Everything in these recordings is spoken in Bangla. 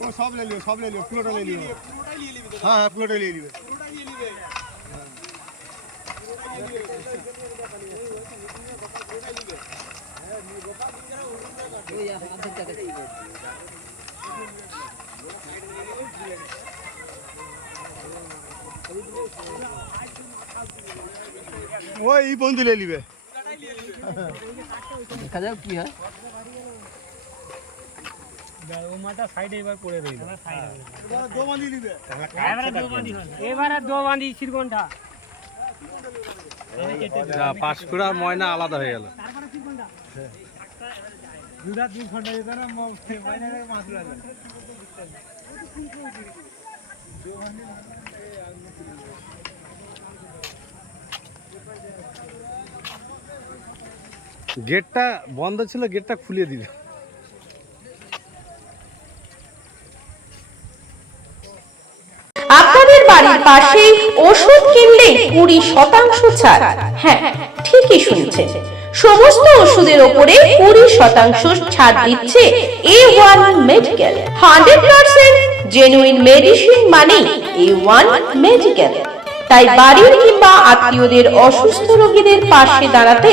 ও, সব লে লিও সব লে লিও পুরোটা লে লিও হ্যাঁ হ্যাঁ পুরোটা নিয়ে নিবে। ওই বন্ধু লে নিবে। দেখা যাক কি হয়। পাঁশকুড়া ময়না আলাদা হয়ে গেল। দুটা তিন ঘণ্টা যেত না ময়নারে মাছ গেটটা বন্ধ ছিল, গেটটা খুলে দিল। আপনাদের বাড়ির ওষুধ কিনলে কুড়ি শতাংশ ছাড়। হ্যাঁ ঠিকই শুনছেন। সমস্ত ওষুধের ওপরে কুড়ি শতাংশ ছাড় দিচ্ছে A one medical hundred percent genuine medicine মানে এ ওয়ান মেডিকেল তাই বাড়ির কিংবা আত্মীয়দের অসুস্থ রোগীদের পাশে দাঁড়াতে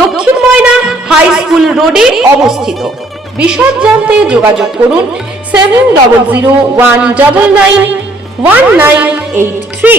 দক্ষিণ ময়না হাই স্কুল রোডে অবস্থিত। বিশদ জানতে যোগাযোগ করুন seven double zero one double nine one nine eight three